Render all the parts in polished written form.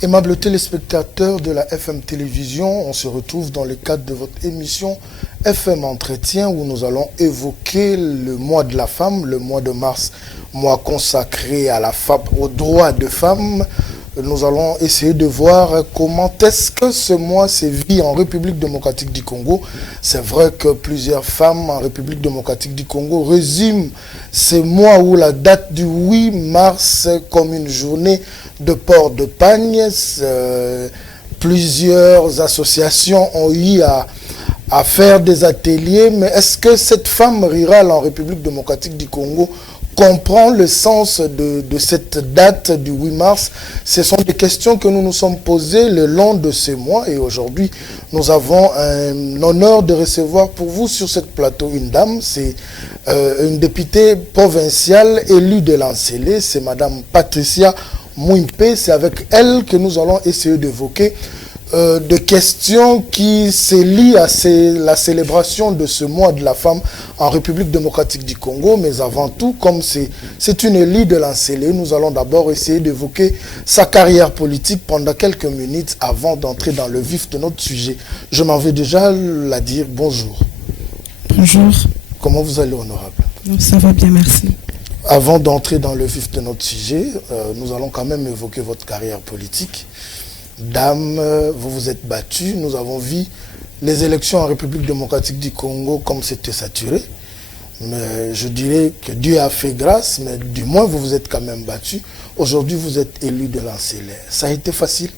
Aimables téléspectateurs de la FM Télévision, on se retrouve dans le cadre de votre émission FM Entretien où nous allons évoquer le mois de la femme, le mois de mars, mois consacré à la femme, aux droits de femmes. Nous allons essayer de voir comment est-ce que ce mois s'est vu en République démocratique du Congo. C'est vrai que plusieurs femmes en République démocratique du Congo résument ce mois ou la date du 8 mars comme une journée de port de pagne. Plusieurs associations ont eu à faire des ateliers, mais est-ce que cette femme rurale en République démocratique du Congo comprend le sens de cette date du 8 mars? Ce sont des questions que nous nous sommes posées le long de ces mois et aujourd'hui, nous avons un honneur de recevoir pour vous sur cette plateau une dame, c'est une députée provinciale élue de Lancélé, c'est Madame Patricia Mouimpe. C'est avec elle que nous allons essayer d'évoquer des questions qui se lient à la célébration de ce mois de la femme en République démocratique du Congo. Mais avant tout, comme c'est une élue de Lancélé, nous allons d'abord essayer d'évoquer sa carrière politique pendant quelques minutes avant d'entrer dans le vif de notre sujet. Je m'en vais déjà la dire bonjour. Bonjour. Comment vous allez, honorable? Ça va bien, merci. Avant d'entrer dans le vif de notre sujet, nous allons quand même évoquer votre carrière politique. Dame, vous vous êtes battue. Nous avons vu les élections en République démocratique du Congo comme c'était saturé. Mais je dirais que Dieu a fait grâce, mais du moins vous vous êtes quand même battue. Aujourd'hui, vous êtes élu de Lancélé. Ça a été facile?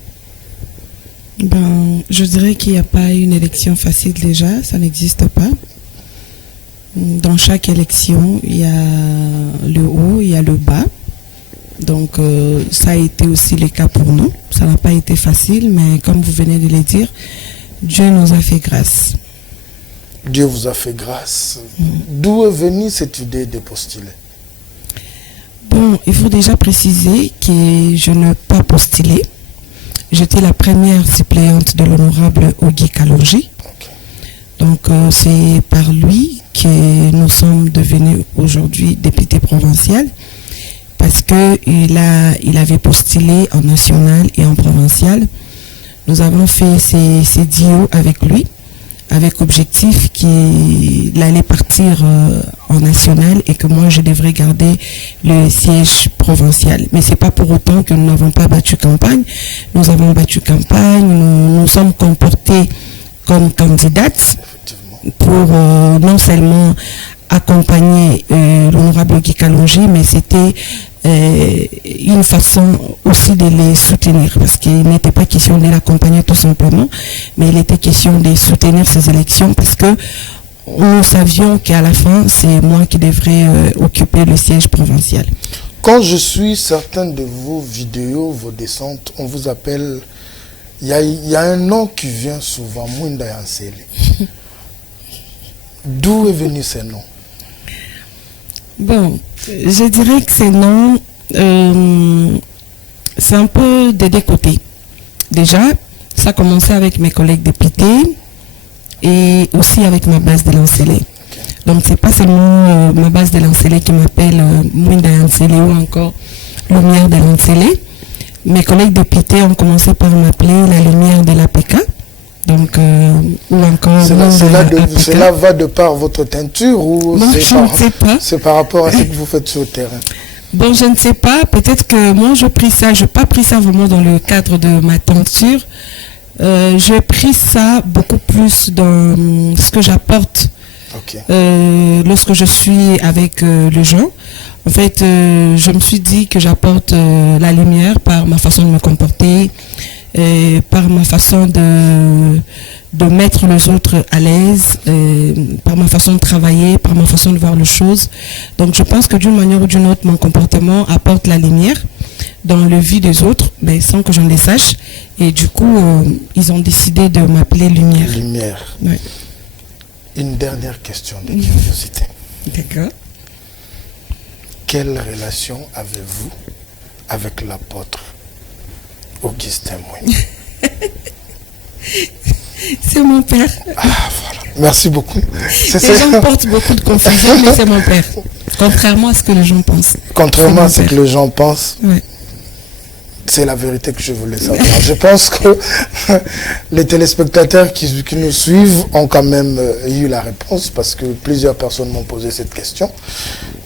Je dirais qu'il n'y a pas une élection facile déjà, ça n'existe pas. Dans chaque élection, il y a le haut, il y a le bas. Donc, ça a été aussi le cas pour nous. Ça n'a pas été facile, mais comme vous venez de le dire, Dieu nous a fait grâce. Dieu vous a fait grâce. D'où est venue cette idée de postuler? Bon, il faut déjà préciser que je n'ai pas postulé. J'étais la première suppléante de l'honorable Ogi Kalonji. Donc, c'est par lui que nous sommes devenus aujourd'hui députés provinciaux. Parce qu'il avait postulé en national et en provincial. Nous avons fait ces duos avec lui, avec objectif qu'il allait partir en national et que moi je devrais garder le siège provincial. Mais ce n'est pas pour autant que nous n'avons pas battu campagne. Nous avons battu campagne, nous sommes comportés comme candidates pour non seulement accompagner l'honorable Guy Kalonji, mais c'était une façon aussi de les soutenir, parce qu'il n'était pas question de l'accompagner tout simplement, mais il était question de soutenir ces élections, parce que nous savions qu'à la fin, c'est moi qui devrais occuper le siège provincial. Quand je suis certaines de vos vidéos, vos descentes, on vous appelle, il y a un nom qui vient souvent, Mwinda Yansele. D'où est venu ce nom? Bon, je dirais que ces noms, c'est un peu des deux côtés. Déjà, ça a commencé avec mes collègues députés et aussi avec ma base de Lancélé. Donc, c'est pas seulement ma base de Lancélé qui m'appelle Mwinda Yansele ou encore Lumière de Lancélé. Mes collègues députés ont commencé par m'appeler la Lumière de l'APK. Donc, ou encore... Cela va de par votre teinture ou non, je ne sais pas. C'est par rapport à ce que vous faites sur le terrain? Bon, je ne sais pas. Peut-être que moi, je n'ai pas pris ça vraiment dans le cadre de ma teinture. J'ai pris ça beaucoup plus dans ce que j'apporte lorsque je suis avec les gens. En fait, je me suis dit que j'apporte la lumière par ma façon de me comporter, par ma façon de mettre les autres à l'aise, par ma façon de travailler, par ma façon de voir les choses. Donc je pense que d'une manière ou d'une autre, mon comportement apporte la lumière dans le vie des autres, mais sans que je ne les sache. Et du coup, ils ont décidé de m'appeler Lumière. Lumière. Oui. Une dernière question de curiosité. D'accord. Quelle relation avez-vous avec l'apôtre Augustin Mouimpe? C'est mon père. Ah, voilà. Merci beaucoup. Les gens portent beaucoup de confusion, mais c'est mon père. Contrairement à ce que les gens pensent. Contrairement à ce que les gens pensent. Oui. C'est la vérité que je voulais savoir. Je pense que les téléspectateurs qui nous suivent ont quand même eu la réponse parce que plusieurs personnes m'ont posé cette question.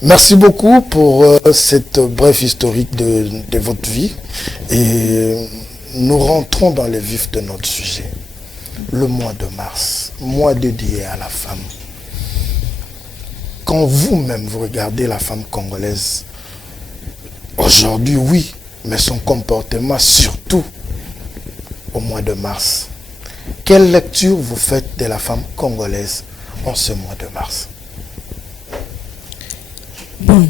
Merci beaucoup pour cette brève historique de votre vie. Et nous rentrons dans le vif de notre sujet. Le mois de mars, mois dédié à la femme. Quand vous-même vous regardez la femme congolaise, aujourd'hui oui, mais son comportement surtout au mois de mars. Quelle lecture vous faites de la femme congolaise en ce mois de mars? Bon,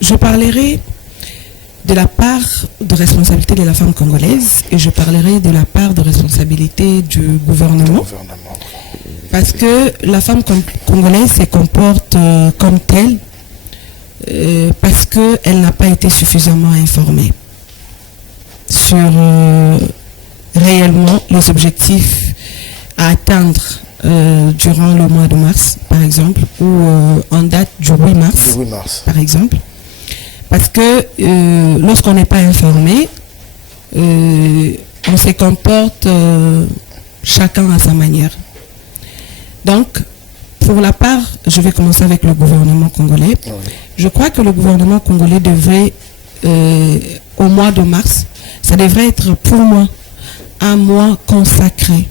je parlerai de la part de responsabilité de la femme congolaise et je parlerai de la part de responsabilité du gouvernement. Parce que la femme congolaise se comporte comme telle parce qu'elle n'a pas été suffisamment informée sur réellement les objectifs à atteindre durant le mois de mars, par exemple, ou en date du 8 mars, par exemple. Parce que lorsqu'on n'est pas informé, on se comporte chacun à sa manière. Donc, pour la part, je vais commencer avec le gouvernement congolais. Oui. Je crois que le gouvernement congolais devrait, au mois de mars, ça devrait être pour moi un mois consacré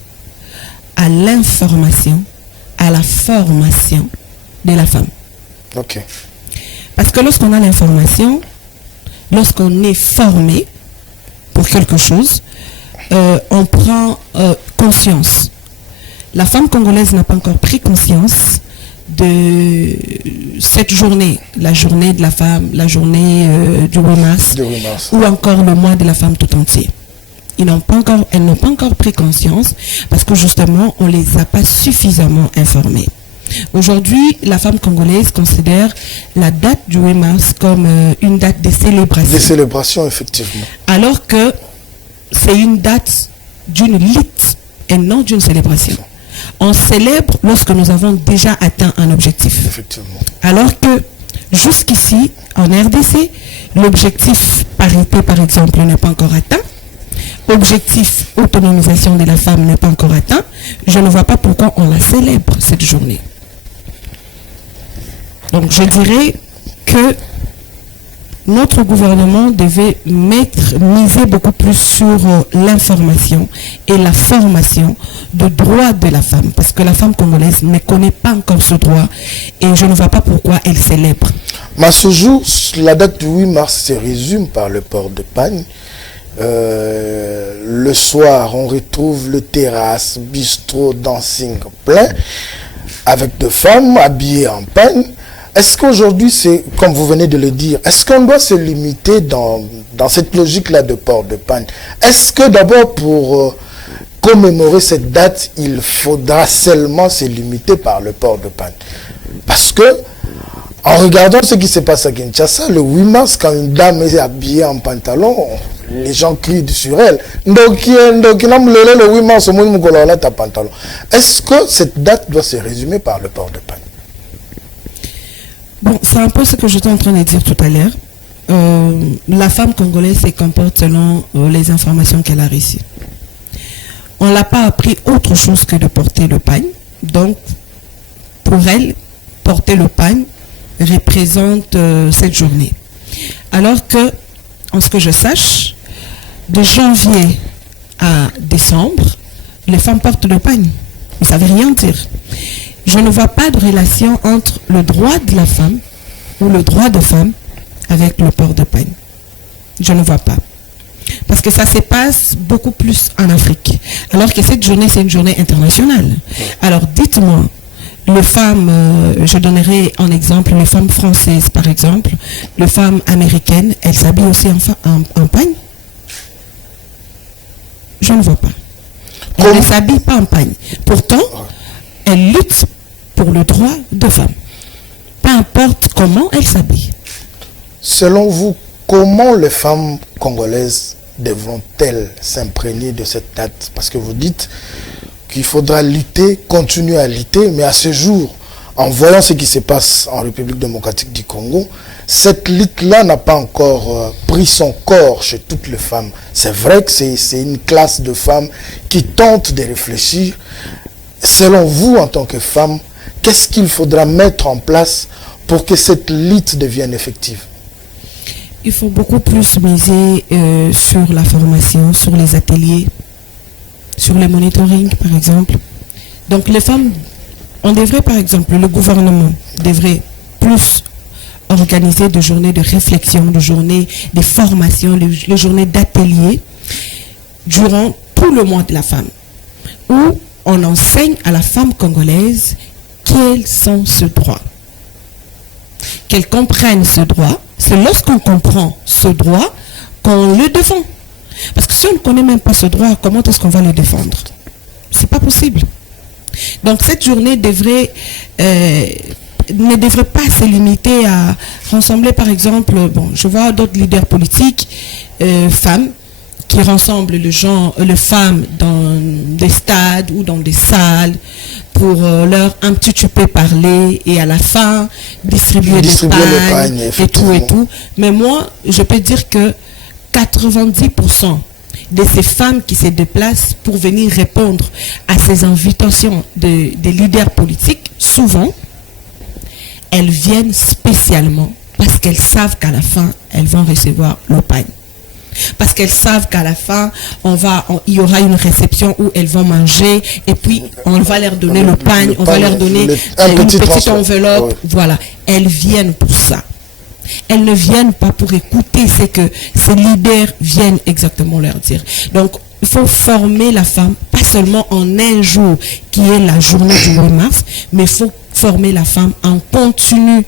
à l'information, à la formation de la femme. Ok. Parce que lorsqu'on a l'information, lorsqu'on est formé pour quelque chose, on prend conscience. La femme congolaise n'a pas encore pris conscience de cette journée, la journée de la femme, la journée du 8 mars, ou encore le mois de la femme tout entier. Elles n'ont pas encore pris conscience parce que justement, on ne les a pas suffisamment informées. Aujourd'hui, la femme congolaise considère la date du 8 mars comme une date de célébration. Des célébrations, effectivement. Alors que c'est une date d'une lutte et non d'une célébration. On célèbre lorsque nous avons déjà atteint un objectif. Effectivement. Alors que jusqu'ici, en RDC, l'objectif parité, par exemple, n'est pas encore atteint. Objectif autonomisation de la femme n'est pas encore atteint. Je ne vois pas pourquoi on la célèbre, cette journée. Donc je dirais que notre gouvernement devait miser beaucoup plus sur l'information et la formation de droits de la femme. Parce que la femme congolaise ne connaît pas encore ce droit et je ne vois pas pourquoi elle célèbre. Mais à ce jour, la date du 8 mars se résume par le port de pagne. Le soir, on retrouve le terrasse, bistrot, dancing plein avec des femmes habillées en pagne. Est-ce qu'aujourd'hui, c'est, comme vous venez de le dire, est-ce qu'on doit se limiter dans cette logique-là de port de pagne? Est-ce que d'abord, pour commémorer cette date, il faudra seulement se limiter par le port de pagne? Parce que, en regardant ce qui se passe à Kinshasa, le 8 mars, quand une dame est habillée en pantalon, les gens crient sur elle. Donc, le 8 mars, pantalon. Est-ce que cette date doit se résumer par le port de pagne? Bon, c'est un peu ce que j'étais en train de dire tout à l'heure. La femme congolaise se comporte selon les informations qu'elle a reçues. On ne l'a pas appris autre chose que de porter le pagne. Donc, pour elle, porter le pagne représente cette journée. Alors que, en ce que je sache, de janvier à décembre, les femmes portent le pagne. Mais ça ne veut rien dire. Je ne vois pas de relation entre le droit de la femme ou le droit de femme avec le port de pagne. Je ne vois pas. Parce que ça se passe beaucoup plus en Afrique. Alors que cette journée, c'est une journée internationale. Alors dites-moi, les femmes, je donnerai en exemple les femmes françaises par exemple, les femmes américaines, elles s'habillent aussi en pagne? Je ne vois pas. Elles ne s'habillent pas en pagne. Pourtant, elles luttent pour le droit de femme. Peu importe comment elles s'habillent. Selon vous, comment les femmes congolaises devront-elles s'imprégner de cette date? Parce que vous dites qu'il faudra lutter, continuer à lutter, mais à ce jour, en voyant ce qui se passe en République démocratique du Congo, cette lutte-là n'a pas encore pris son corps chez toutes les femmes. C'est vrai que c'est une classe de femmes qui tentent de réfléchir. Selon vous, en tant que femme, qu'est-ce qu'il faudra mettre en place pour que cette lutte devienne effective? Il faut beaucoup plus miser sur la formation, sur les ateliers, sur le monitoring, par exemple. Donc les femmes, on devrait, par exemple, le gouvernement devrait plus organiser des journées de réflexion, des journées de formation, des journées d'ateliers durant tout le mois de la femme, où on enseigne à la femme congolaise quels sont ses droits. Qu'elle comprenne ce droit. C'est lorsqu'on comprend ce droit qu'on le défend. Parce que si on ne connaît même pas ce droit, comment est-ce qu'on va le défendre? C'est pas possible. Donc cette journée ne devrait pas se limiter à rassembler, par exemple, je vois d'autres leaders politiques, femmes, qui rassemblent les femmes dans des stades ou dans des salles pour leur un petit peu parler et à la fin distribuer des pagnes et tout. Mais moi, je peux dire que 90% de ces femmes qui se déplacent pour venir répondre à ces invitations des leaders politiques, souvent, elles viennent spécialement parce qu'elles savent qu'à la fin, elles vont recevoir le pagne. Parce qu'elles savent qu'à la fin, il y aura une réception où elles vont manger et puis on va leur donner le pagne, on va leur donner une petite enveloppe. Voilà, elles viennent pour ça. Elles ne viennent pas pour écouter ce que ces leaders viennent exactement leur dire. Donc, il faut former la femme, pas seulement en un jour qui est la journée du 8 mars, mais il faut former la femme en continu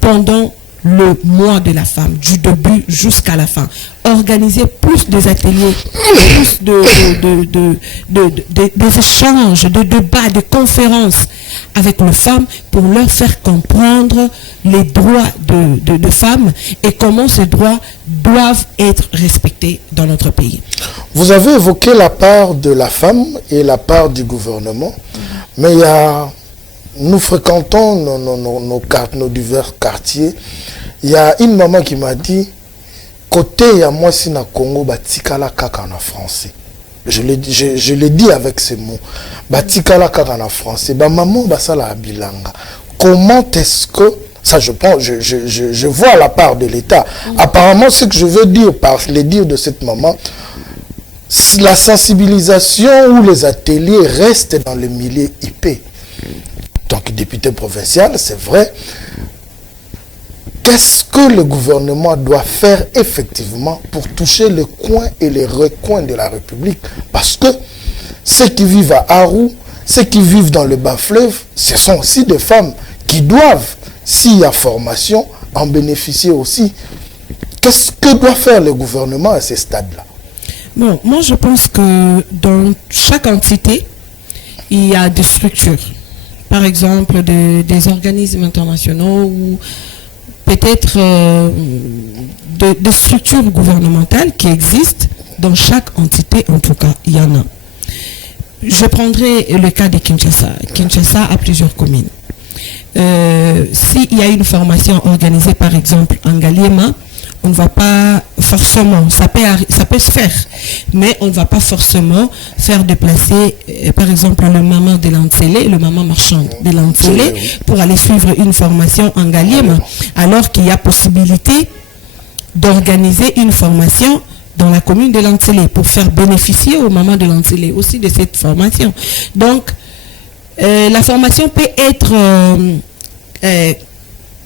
pendant le mois de la femme, du début jusqu'à la fin. Organiser plus d'ateliers, plus des échanges, de débats, de conférences avec les femmes pour leur faire comprendre les droits de femmes et comment ces droits doivent être respectés dans notre pays. Vous avez évoqué la part de la femme et la part du gouvernement, mais nous fréquentons nos divers quartiers. Il y a une maman qui m'a dit, côté ya moi si na Congo batikala kaka en français. Je l'ai dit avec ces mots. Batikala kaka en français. Ba maman basala abilanga. Comment est-ce que ça je vois la part de l'État. Apparemment ce que je veux dire par les dires de cette maman, la sensibilisation ou les ateliers restent dans le milieu IP. Donc député provincial, c'est vrai. Qu'est-ce que le gouvernement doit faire effectivement pour toucher les coins et les recoins de la République? Parce que ceux qui vivent à Aru, ceux qui vivent dans le bas-fleuve, ce sont aussi des femmes qui doivent, s'il y a formation, en bénéficier aussi. Qu'est-ce que doit faire le gouvernement à ce stade-là? Bon, moi je pense que dans chaque entité, il y a des structures. Par exemple, des organismes internationaux ou peut-être des structures gouvernementales qui existent dans chaque entité, en tout cas, il y en a. Je prendrai le cas de Kinshasa. Kinshasa a plusieurs communes. S'il y a une formation organisée, par exemple, en Ngaliema, on ne va pas forcément, ça peut se faire, mais on ne va pas forcément faire déplacer, par exemple, le maman de l'Antsélé, le maman marchand de l'Antsélé, pour aller suivre une formation en Ngaliema, alors qu'il y a possibilité d'organiser une formation dans la commune de l'Antsélé pour faire bénéficier aux mamans de l'Antsélé aussi de cette formation. Donc, la formation peut être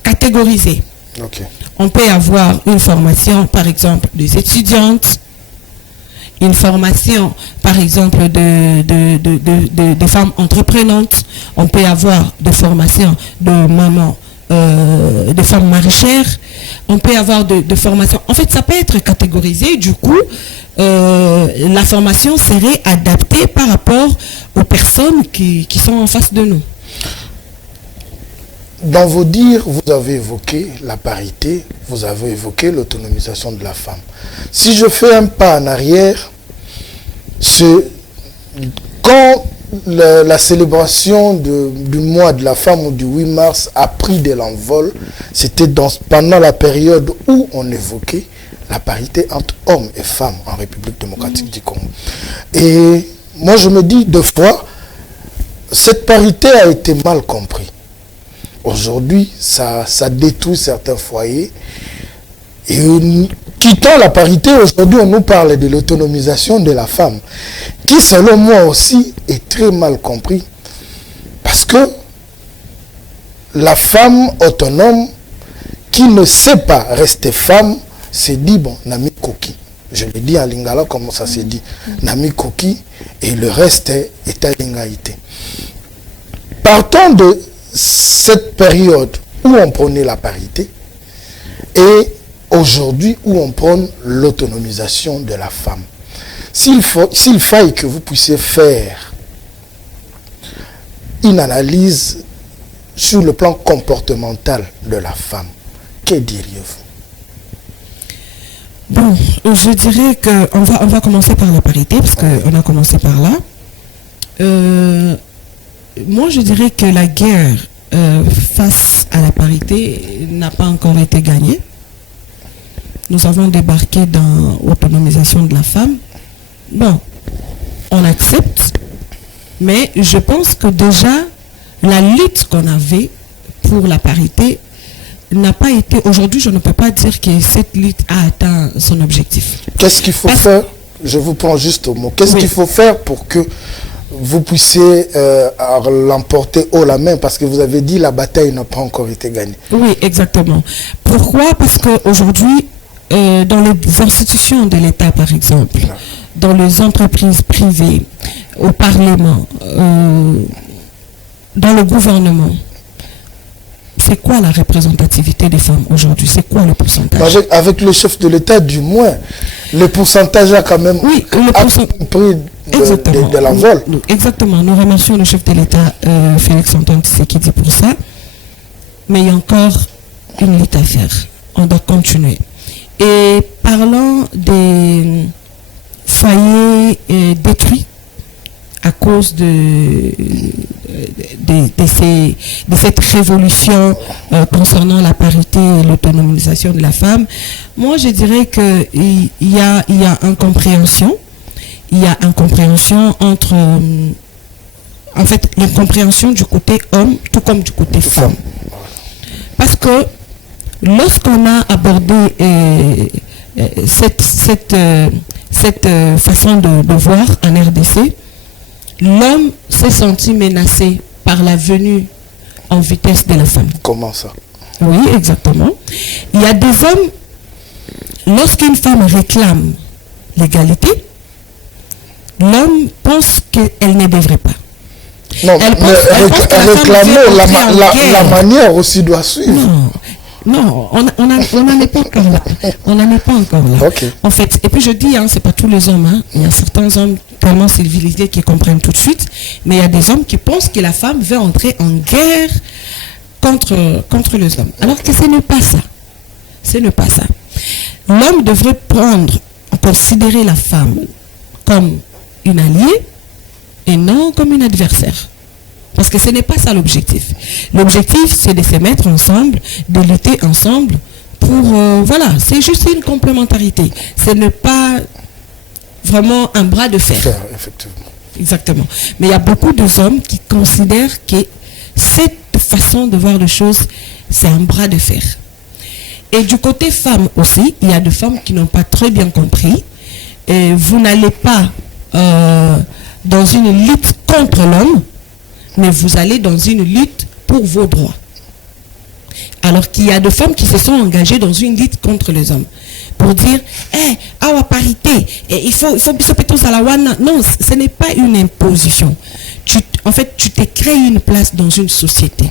catégorisée. Okay. On peut avoir une formation, par exemple, des étudiantes, une formation, par exemple, de femmes entreprenantes. On peut avoir des formations de mamans, de femmes maraîchères. On peut avoir de formations. En fait, ça peut être catégorisé. Du coup, la formation serait adaptée par rapport aux personnes qui sont en face de nous. Dans vos dires, vous avez évoqué la parité, vous avez évoqué l'autonomisation de la femme. Si je fais un pas en arrière, quand la célébration du mois de la femme ou du 8 mars a pris de l'envol, c'était pendant la période où on évoquait la parité entre hommes et femmes en République démocratique du Congo. Et moi, je me dis deux fois, cette parité a été mal comprise. Aujourd'hui, ça détruit certains foyers. Et quittant la parité, aujourd'hui, on nous parle de l'autonomisation de la femme, qui, selon moi aussi, est très mal compris. Parce que la femme autonome, qui ne sait pas rester femme, s'est dit, bon, Nami Koki. Je le dis en lingala, comment ça s'est dit. Nami Koki, et le reste est à lingaïté. Partons de cette période où on prenait la parité, et aujourd'hui où on prend l'autonomisation de la femme. S'il faille que vous puissiez faire une analyse sur le plan comportemental de la femme, que diriez-vous? Bon, je dirais qu'on va commencer par la parité, parce qu'on a commencé par là. Moi, je dirais que la guerre face à la parité n'a pas encore été gagnée. Nous avons débarqué dans l'autonomisation de la femme. Bon, on accepte, mais je pense que déjà, la lutte qu'on avait pour la parité n'a pas été... Aujourd'hui, je ne peux pas dire que cette lutte a atteint son objectif. Qu'est-ce qu'il faut faire? Je vous prends juste au mot. Qu'est-ce qu'il faut faire pour que vous puissiez l'emporter haut la main? Parce que vous avez dit la bataille n'a pas encore été gagnée. Oui, exactement. Pourquoi? Parce qu'aujourd'hui, dans les institutions de l'État, par exemple, dans les entreprises privées, au Parlement, dans le gouvernement, c'est quoi la représentativité des femmes aujourd'hui? C'est quoi le pourcentage? Avec le chef de l'État, du moins, le pourcentage a quand même pris de l'envol. Exactement. Nous remercions le chef de l'État, Félix Antoine Tshisekedi, pour ça. Mais il y a encore une lutte à faire. On doit continuer. Et parlant des foyers détruits à cause de cette révolution concernant la parité et l'autonomisation de la femme, moi je dirais qu'il y a incompréhension. Il y a incompréhension entre... en fait, l'incompréhension du côté homme, tout comme du côté femme. Parce que lorsqu'on a abordé cette façon de voir en RDC, l'homme s'est senti menacé par la venue en vitesse de la femme. Comment ça? Oui, exactement. Il y a des hommes, lorsqu'une femme réclame l'égalité, l'homme pense qu'elle ne devrait pas. Non, réclamer, la manière aussi doit suivre. Non, on n'en est pas encore là. On n'en est pas encore là. Okay. En fait, et puis je dis, c'est pas tous les hommes. Hein. Il y a certains hommes tellement civilisés qui comprennent tout de suite, mais il y a des hommes qui pensent que la femme veut entrer en guerre contre les hommes. Alors que ce n'est pas ça. Ce n'est pas ça. L'homme devrait considérer la femme comme une alliée et non comme une adversaire. Parce que ce n'est pas ça l'objectif. L'objectif, c'est de se mettre ensemble, de lutter ensemble pour... voilà, c'est juste une complémentarité. Ce n'est pas vraiment un bras de fer. Effectivement. Exactement. Mais il y a beaucoup d'hommes qui considèrent que cette façon de voir les choses, c'est un bras de fer. Et du côté femme aussi, il y a des femmes qui n'ont pas très bien compris. Et vous n'allez pas dans une lutte contre l'homme, mais vous allez dans une lutte pour vos droits. Alors qu'il y a des femmes qui se sont engagées dans une lutte contre les hommes. Pour dire, à la parité, il faut tous à la wana. Non, ce n'est pas une imposition. En fait, tu t'es créé une place dans une société.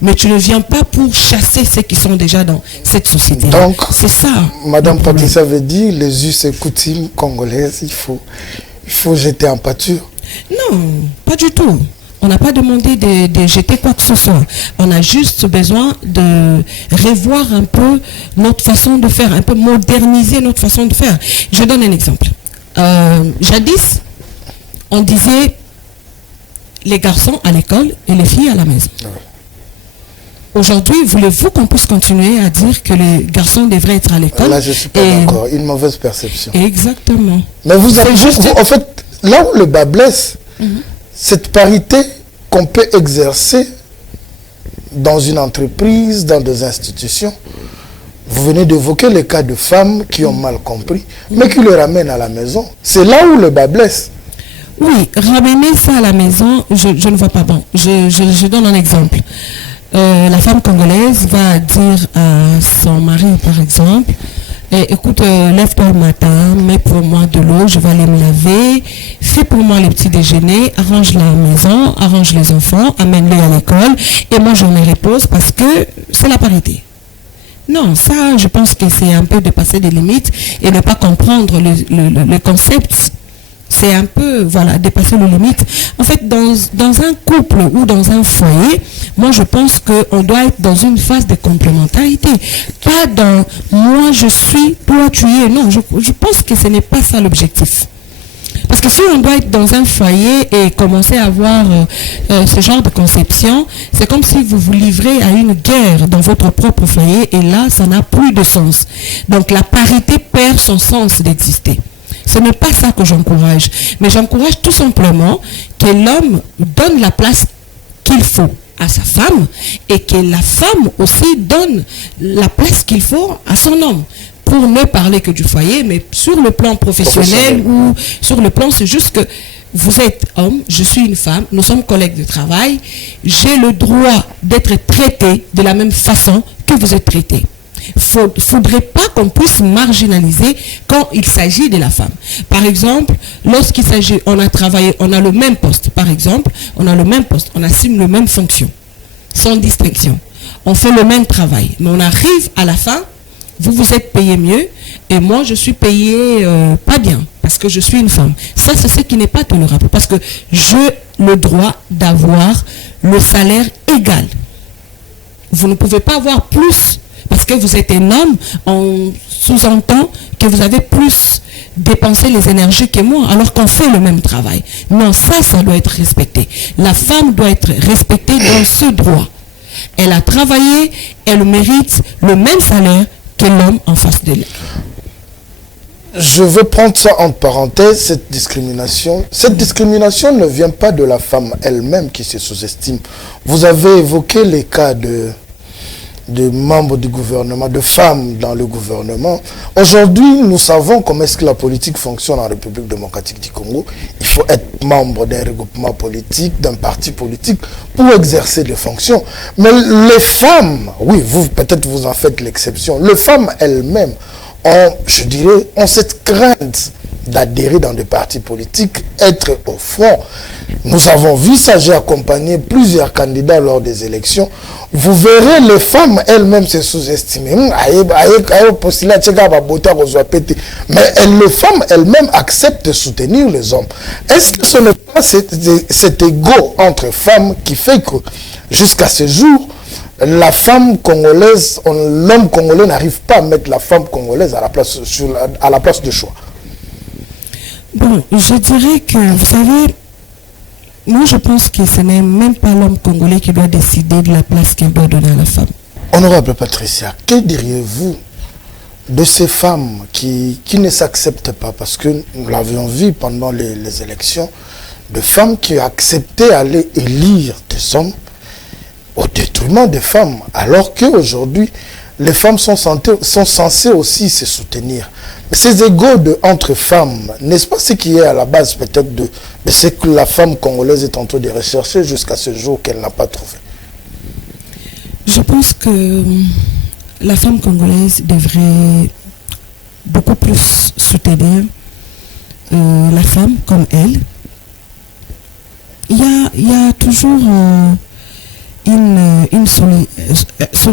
Mais tu ne viens pas pour chasser ceux qui sont déjà dans cette société. Donc, c'est ça. Madame Patricia veut dire, les us et coutumes congolaises, il faut jeter en pâture. Non, pas du tout. On n'a pas demandé de jeter quoi que ce soit. On a juste besoin de revoir un peu notre façon de faire, un peu moderniser notre façon de faire. Je donne un exemple. Jadis, on disait les garçons à l'école et les filles à la maison. Aujourd'hui, voulez-vous qu'on puisse continuer à dire que les garçons devraient être à l'école? Là, je ne suis pas d'accord. Une mauvaise perception. Exactement. Mais vous avez juste... En fait, là où le bas blesse, cette parité qu'on peut exercer dans une entreprise, dans des institutions, vous venez d'évoquer les cas de femmes qui ont mal compris, mais qui le ramènent à la maison. C'est là où le bas blesse. Oui, ramener ça à la maison, je ne vois pas bon. Je donne un exemple. La femme congolaise va dire à son mari, par exemple, écoute, lève-toi le matin, mets pour moi de l'eau, je vais aller me laver, fais pour moi les petits déjeuners, arrange la maison, arrange les enfants, amène-les à l'école, et moi je me repose parce que c'est la parité. Non, ça, je pense que c'est un peu dépasser des limites et ne pas comprendre le concept. C'est un peu, voilà, dépasser les limites. En fait, dans un couple ou dans un foyer, moi, je pense qu'on doit être dans une phase de complémentarité. Pas dans « moi, je suis, toi, tu es ». Non, je pense que ce n'est pas ça l'objectif. Parce que si on doit être dans un foyer et commencer à avoir ce genre de conception, c'est comme si vous vous livrez à une guerre dans votre propre foyer et là, ça n'a plus de sens. Donc, la parité perd son sens d'exister. Ce n'est pas ça que j'encourage. Mais j'encourage tout simplement que l'homme donne la place qu'il faut à sa femme et que la femme aussi donne la place qu'il faut à son homme. Pour ne parler que du foyer, mais sur le plan professionnel ou sur le plan, c'est juste que vous êtes homme, je suis une femme, nous sommes collègues de travail, j'ai le droit d'être traité de la même façon que vous êtes traité. Il ne faudrait pas qu'on puisse marginaliser quand il s'agit de la femme. Par exemple, lorsqu'il s'agit, on a travaillé, on a le même poste, par exemple, on a le même poste, on assume la même fonction, sans distinction. On fait le même travail, mais on arrive à la fin, vous vous êtes payé mieux et moi je suis payé pas bien parce que je suis une femme. Ça, c'est ce qui n'est pas tolérable parce que j'ai le droit d'avoir le salaire égal. Vous ne pouvez pas avoir plus parce que vous êtes un homme, on sous-entend que vous avez plus dépensé les énergies que moi alors qu'on fait le même travail. Non, ça doit être respecté. La femme doit être respectée dans ce droit. Elle a travaillé, elle mérite le même salaire que l'homme en face de lui. Je veux prendre ça en parenthèse, cette discrimination. Cette discrimination ne vient pas de la femme elle-même qui se sous-estime. Vous avez évoqué les cas de membres du gouvernement, de femmes dans le gouvernement. Aujourd'hui, nous savons comment est-ce que la politique fonctionne en République démocratique du Congo. Il faut être membre d'un regroupement politique, d'un parti politique pour exercer des fonctions. Mais les femmes, oui, vous peut-être vous en faites l'exception, les femmes elles-mêmes ont, je dirais, ont cette crainte d'adhérer dans des partis politiques, être au front. Nous avons vu ça, j'ai accompagné plusieurs candidats lors des élections. Vous verrez les femmes elles-mêmes se sous-estimer. Mais les femmes elles-mêmes acceptent de soutenir les hommes. Est-ce que ce n'est pas cet égo entre femmes qui fait que jusqu'à ce jour, la femme congolaise, l'homme congolais n'arrive pas à mettre la femme congolaise à la place de choix? Bon, je dirais que, vous savez, moi je pense que ce n'est même pas l'homme congolais qui doit décider de la place qu'il doit donner à la femme. Honorable Patricia, que diriez-vous de ces femmes qui ne s'acceptent pas? Parce que nous l'avions vu pendant les élections, de femmes qui acceptaient d'aller élire des hommes au détriment des femmes, alors qu'aujourd'hui, les femmes sont censées aussi se soutenir. Ces égos entre femmes, n'est-ce pas ce qui est à la base peut-être de ce que la femme congolaise est en train de rechercher jusqu'à ce jour qu'elle n'a pas trouvé? Je pense que la femme congolaise devrait beaucoup plus soutenir la femme comme elle. Il y a toujours une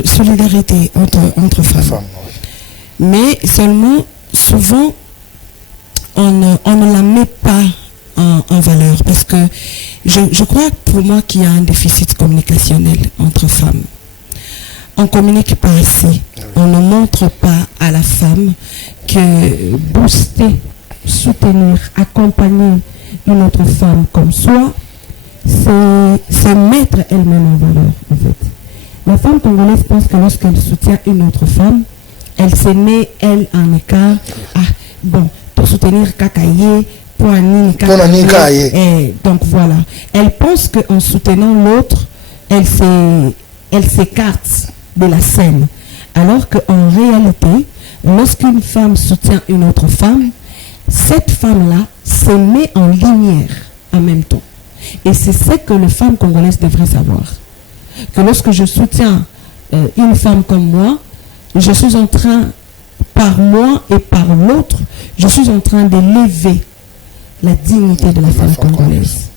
solidarité entre femmes. Mais seulement, souvent, on ne la met pas en valeur. Parce que je crois pour moi qu'il y a un déficit communicationnel entre femmes. On ne communique pas assez. On ne montre pas à la femme que booster, soutenir, accompagner une autre femme comme soi, c'est mettre elle-même en valeur, en fait. La femme congolaise pense que lorsqu'elle soutient une autre femme, elle se met, elle, en écart. Ah, bon, pour soutenir Kakaye, pour Anine Kakaye. Donc voilà. Elle pense qu'en soutenant l'autre, elle s'écarte de la scène. Alors qu'en réalité, lorsqu'une femme soutient une autre femme, cette femme-là se met en lumière en même temps. Et c'est ce que les femmes congolaises devraient savoir. Que lorsque je soutiens une femme comme moi, je suis en train, par moi et par l'autre, je suis en train d'élever la dignité de la femme congolaise.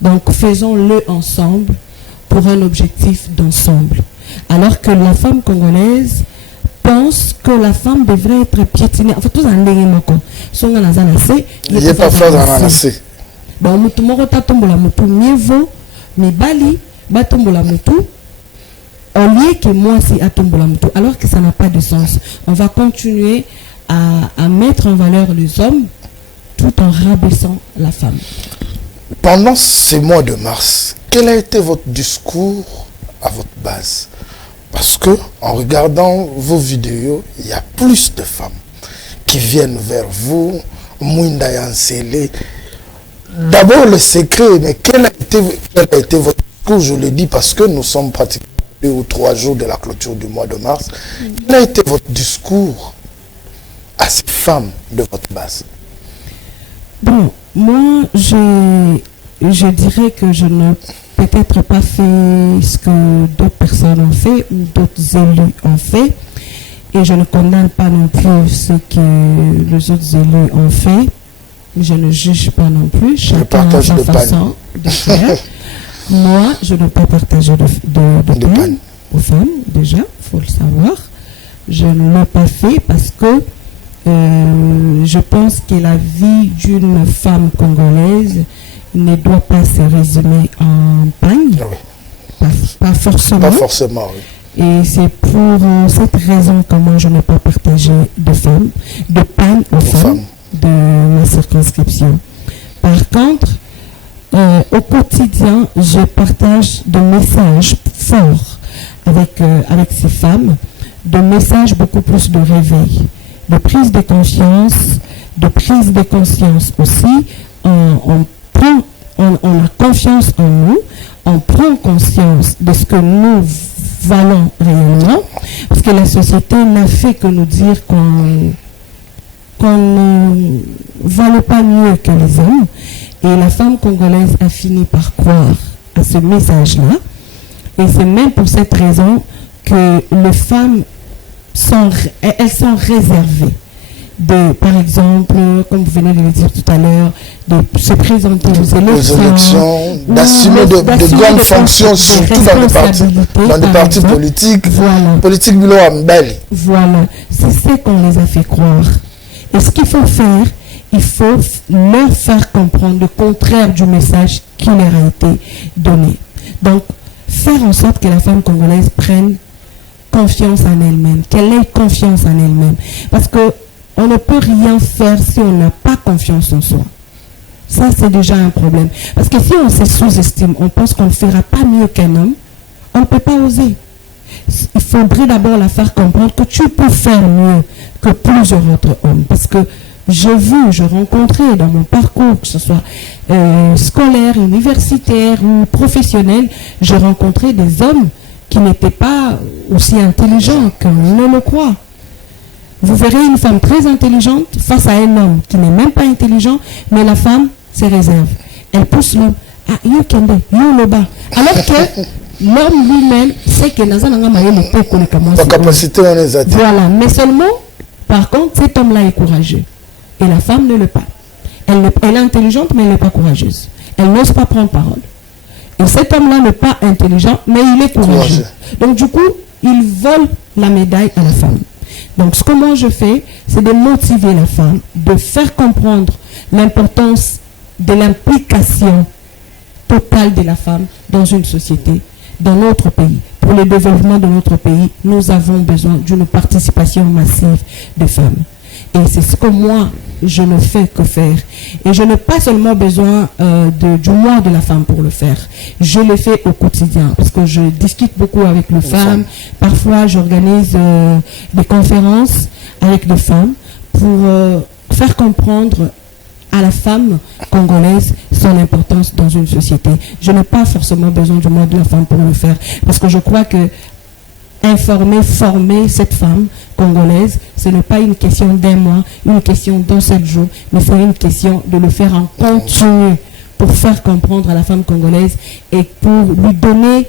Donc faisons-le ensemble pour un objectif d'ensemble. Alors que la femme congolaise pense que la femme devrait être piétinée. En fait, tous en l'émoko. Son dans la il n'y a pas fort dans la bon, mutu moko tatombola mutu mieux vaut mi bali batombola mutu au lieu que moi si atombola mutu, alors que ça n'a pas de sens. On va continuer à mettre en valeur les hommes tout en rabaissant la femme. Pendant ces mois de mars, quel a été votre discours à votre base? Parce que en regardant vos vidéos, il y a plus de femmes qui viennent vers vous, Mouinda Yansele. D'abord le secret, mais quel a été votre discours? Je le dis parce que nous sommes pratiquement 2 ou 3 jours de la clôture du mois de mars. Quel a été votre discours à ces femmes de votre base? Bon, moi, je dirais que je n'ai peut-être pas fait ce que d'autres personnes ont fait ou d'autres élus ont fait. Et je ne condamne pas non plus ce que les autres élus ont fait. Je ne juge pas non plus. Chacun a sa façon de faire. Moi, je ne peux pas partager de pain aux femmes, déjà, il faut le savoir. Je ne l'ai pas fait parce que je pense que la vie d'une femme congolaise ne doit pas se résumer en pain. Oui. Pas forcément. Pas forcément, oui. Et c'est pour cette raison que moi je n'ai pas partagé de pain aux femmes de ma circonscription. Par contre, au quotidien, je partage des messages forts avec ces femmes, des messages beaucoup plus de réveil, de prise de conscience aussi. On a confiance en nous, on prend conscience de ce que nous valons réellement, parce que la société n'a fait que nous dire qu'on ne valait pas mieux que les hommes, et la femme congolaise a fini par croire à ce message-là, et c'est même pour cette raison que les femmes sont réservées de, par exemple, comme vous venez de le dire tout à l'heure, de se présenter aux élections, d'assumer de grandes fonctions, surtout dans des partis politiques. Voilà. Politique Bilo-Ambali. Voilà, c'est ce qu'on les a fait croire. Et ce qu'il faut faire, il faut leur faire comprendre le contraire du message qui leur a été donné. Donc, faire en sorte que la femme congolaise prenne confiance en elle-même, qu'elle ait confiance en elle-même. Parce que on ne peut rien faire si on n'a pas confiance en soi. Ça, c'est déjà un problème. Parce que si on se sous-estime, on pense qu'on ne fera pas mieux qu'un homme, on ne peut pas oser. Il faudrait d'abord la faire comprendre que tu peux faire mieux que plusieurs autres hommes. Parce que j'ai rencontré dans mon parcours, que ce soit scolaire, universitaire ou professionnel, j'ai rencontré des hommes qui n'étaient pas aussi intelligents qu'on ne le croit. Vous verrez une femme très intelligente face à un homme qui n'est même pas intelligent, mais la femme se réserve. Elle pousse l'homme. Ah, yo kende, yo loba. Alors que l'homme lui-même sait que dans un endroit, la capacité, on les a dit. Voilà, mais seulement, par contre, cet homme-là est courageux. Et la femme ne l'est pas. Elle est intelligente, mais elle n'est pas courageuse. Elle n'ose pas prendre parole. Et cet homme-là n'est pas intelligent, mais il est courageux. Donc du coup, il vole la médaille à la femme. Donc ce que moi je fais, c'est de motiver la femme, de faire comprendre l'importance de l'implication totale de la femme dans une société, dans notre pays. Pour le développement de notre pays, nous avons besoin d'une participation massive de femmes. Et c'est ce que moi, je ne fais que faire. Et je n'ai pas seulement besoin du mois de la femme pour le faire. Je le fais au quotidien parce que je discute beaucoup avec les femmes. Parfois, j'organise des conférences avec des femmes pour faire comprendre à la femme congolaise son importance dans une société. Je n'ai pas forcément besoin du mois de la femme pour le faire parce que je crois que informer, former cette femme congolaise, ce n'est pas une question d'un mois, une question d'un seul jour, mais c'est une question de le faire en continu pour faire comprendre à la femme congolaise et pour lui donner,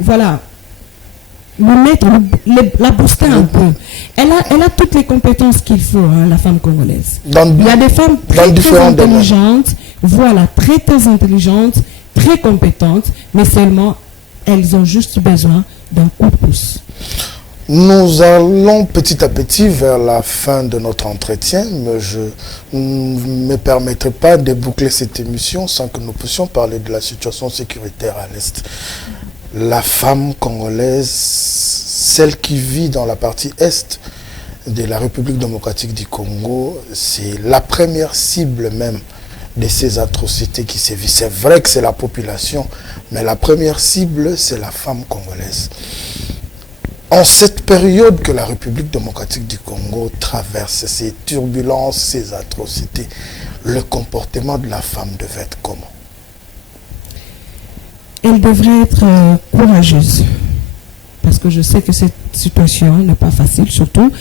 voilà, lui mettre, la booster un peu. Elle a toutes les compétences qu'il faut, hein, la femme congolaise. Il y a des femmes très intelligentes, voilà, très intelligentes, très compétentes, mais seulement elles ont juste besoin d'un coup de pouce. Nous allons petit à petit vers la fin de notre entretien, mais je ne me permettrai pas de boucler cette émission sans que nous puissions parler de la situation sécuritaire à l'Est. La femme congolaise, celle qui vit dans la partie Est de la République démocratique du Congo, c'est la première cible même de ces atrocités qui sévissent. C'est vrai que c'est la population, mais la première cible, c'est la femme congolaise. En cette période que la République démocratique du Congo traverse ces turbulences, ces atrocités, le comportement de la femme devait être comment? Elle devrait être courageuse, parce que je sais que cette situation n'est pas facile, surtout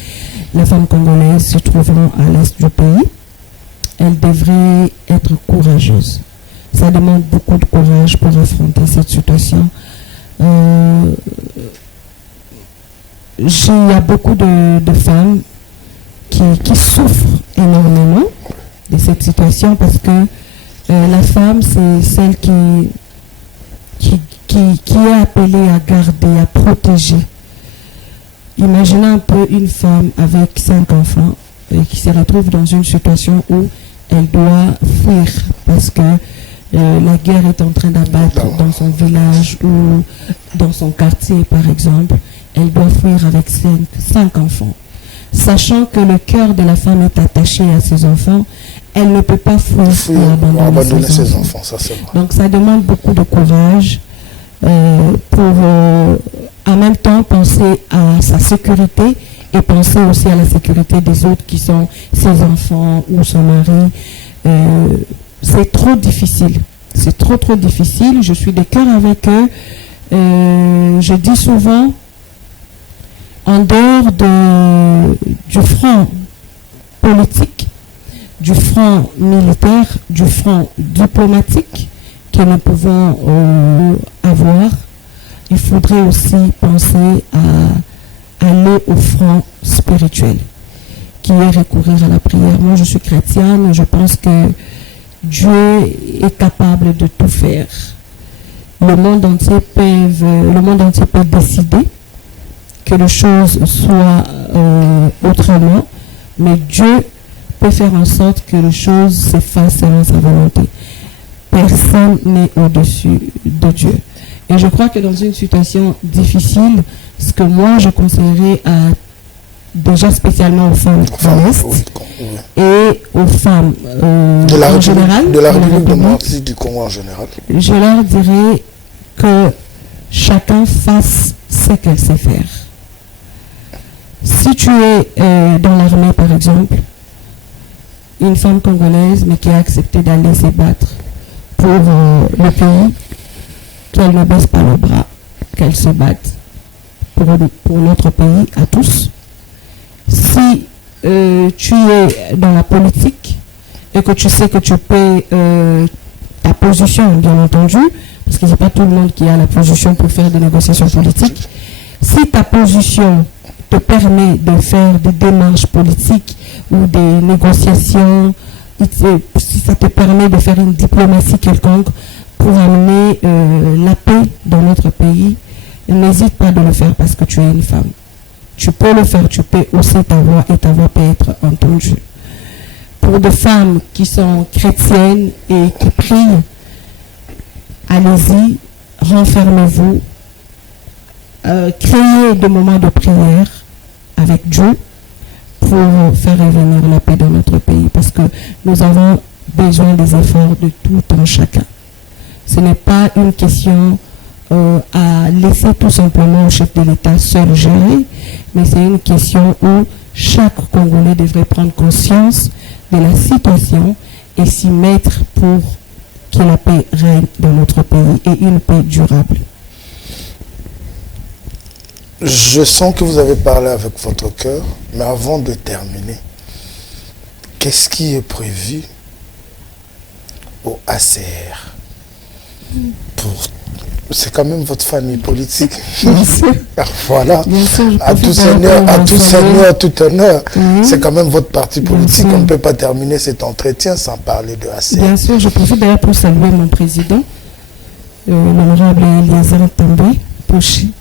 les femmes congolaises se trouvant à l'est du pays. Elle devrait être courageuse. Ça demande beaucoup de courage pour affronter cette situation. Il y a beaucoup de femmes qui souffrent énormément de cette situation parce que la femme, c'est celle qui est appelée à garder, à protéger. Imaginez un peu une femme avec 5 enfants et qui se retrouve dans une situation où elle doit fuir parce que la guerre est en train d'abattre dans son village ou dans son quartier, par exemple. Elle doit fuir avec 5 enfants. Sachant que le cœur de la femme est attaché à ses enfants, elle ne peut pas fuir et abandonner ses enfants. Ça, c'est vrai. Donc ça demande beaucoup de courage pour en même temps penser à sa sécurité et penser aussi à la sécurité des autres qui sont ses enfants ou son mari. C'est trop difficile. C'est trop difficile. Je suis de cœur avec eux. Je dis souvent, en dehors du front politique, du front militaire, du front diplomatique que nous pouvons avoir, il faudrait aussi penser à aller au front spirituel, qui est recourir à la prière. Moi, je suis chrétienne, je pense que Dieu est capable de tout faire. Le monde entier peut décider que les choses soient autrement, mais Dieu peut faire en sorte que les choses se fassent selon sa volonté. Personne n'est au-dessus de Dieu. Et je crois que dans une situation difficile, ce que moi je conseillerais déjà spécialement aux femmes et aux femmes en général, de la République démocratique du Congo en général, je leur dirais que chacun fasse ce qu'elle sait faire. Si tu es dans l'armée par exemple, une femme congolaise mais qui a accepté d'aller se battre pour le pays, qu'elle ne baisse pas le bras, qu'elle se batte pour notre pays à tous. Si tu es dans la politique et que tu sais que tu paies ta position, bien entendu, parce que ce n'est pas tout le monde qui a la position pour faire des négociations politiques, si ta position te permet de faire des démarches politiques ou des négociations, si ça te permet de faire une diplomatie quelconque pour amener la paix dans notre pays, n'hésite pas de le faire parce que tu es une femme. Tu peux le faire, tu peux hausser ta voix et ta voix peut être entendue. Pour des femmes qui sont chrétiennes et qui prient, allez-y, renfermez-vous, créez des moments de prière avec Dieu pour faire revenir la paix dans notre pays, parce que nous avons besoin des efforts de tout un chacun. Ce n'est pas une question à laisser tout simplement au chef de l'État seul gérer, mais c'est une question où chaque Congolais devrait prendre conscience de la situation et s'y mettre pour que la paix règne dans notre pays et une paix durable. Je sens que vous avez parlé avec votre cœur, mais avant de terminer, qu'est-ce qui est prévu au ACR c'est quand même votre famille politique. Voilà. À tout seigneur, à tout honneur. C'est quand même votre parti politique. On ne peut pas terminer cet entretien sans parler de ACR. Bien sûr, je profite d'ailleurs pour saluer mon président, l'honorable Eliezer També Pochi.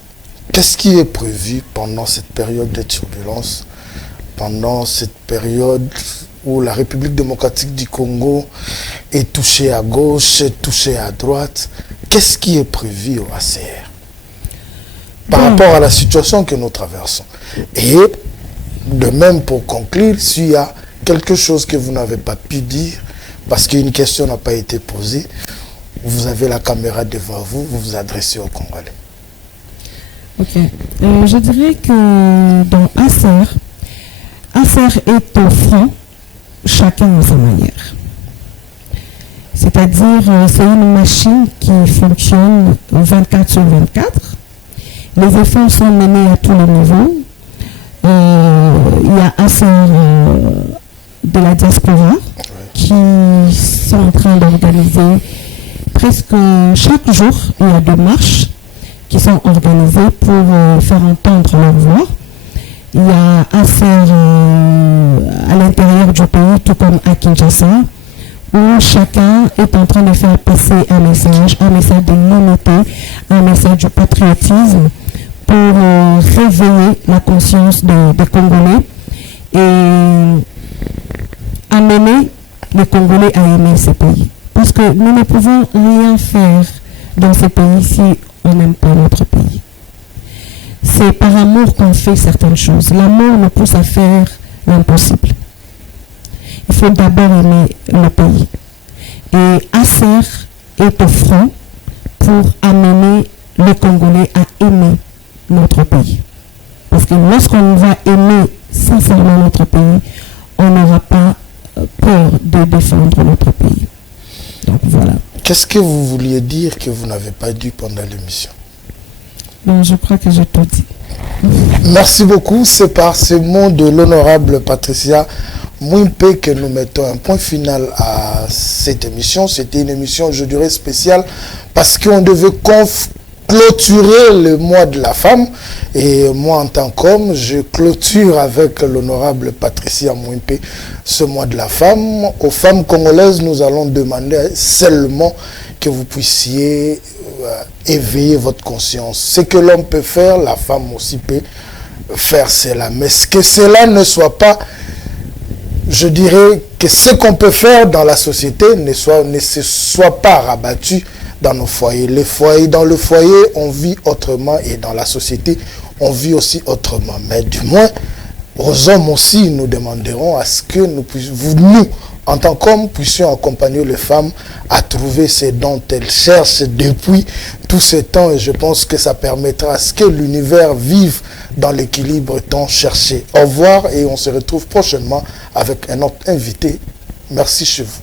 Qu'est-ce qui est prévu pendant cette période de turbulence, pendant cette période où la République démocratique du Congo est touchée à gauche, touchée à droite? Qu'est-ce qui est prévu au ACR par rapport à la situation que nous traversons? Et de même, pour conclure, s'il y a quelque chose que vous n'avez pas pu dire, parce qu'une question n'a pas été posée, vous avez la caméra devant vous, vous vous adressez aux Congolais. Ok. Je dirais que dans ACR est au front, chacun à sa manière. C'est-à-dire, c'est une machine qui fonctionne 24 sur 24. Les efforts sont menés à tous les niveaux. Il y a ACR de la diaspora qui sont en train d'organiser presque chaque jour, il y a 2 marches qui sont organisées pour faire entendre leur voix. Il y a ACR à l'intérieur du pays, tout comme à Kinshasa, où chacun est en train de faire passer un message de l'unité, un message du patriotisme pour réveiller la conscience des Congolais et amener les Congolais à aimer ce pays. Parce que nous ne pouvons rien faire dans ce pays si on n'aime pas notre pays. C'est par amour qu'on fait certaines choses. L'amour nous pousse à faire l'impossible. Il faut d'abord aimer le pays. Et ACR est au front pour amener les Congolais à aimer notre pays. Parce que lorsqu'on va aimer sincèrement notre pays, on n'aura pas peur de défendre notre pays. Donc voilà. Qu'est-ce que vous vouliez dire que vous n'avez pas dit pendant l'émission? Bon, je crois que j'ai tout dit. Merci beaucoup. C'est par ces mots de l'honorable Patricia Mwimpe que nous mettons un point final à cette émission. C'était une émission, je dirais, spéciale parce qu'on devait clôturer le mois de la femme. Et moi, en tant qu'homme, je clôture avec l'honorable Patricia Mwimpe ce mois de la femme. Aux femmes congolaises, nous allons demander seulement que vous puissiez éveiller votre conscience. Ce que l'homme peut faire, la femme aussi peut faire cela. Mais que cela ne soit pas, je dirais, que ce qu'on peut faire dans la société ne se soit pas rabattu dans nos foyers. Dans le foyer, on vit autrement et dans la société, on vit aussi autrement. Mais du moins, aux hommes aussi, nous demanderons à ce que nous en tant qu'hommes, puissions accompagner les femmes à trouver ce dont elles cherchent depuis tout ce temps. Et je pense que ça permettra à ce que l'univers vive dans l'équilibre tant cherché. Au revoir et on se retrouve prochainement avec un autre invité. Merci chez vous.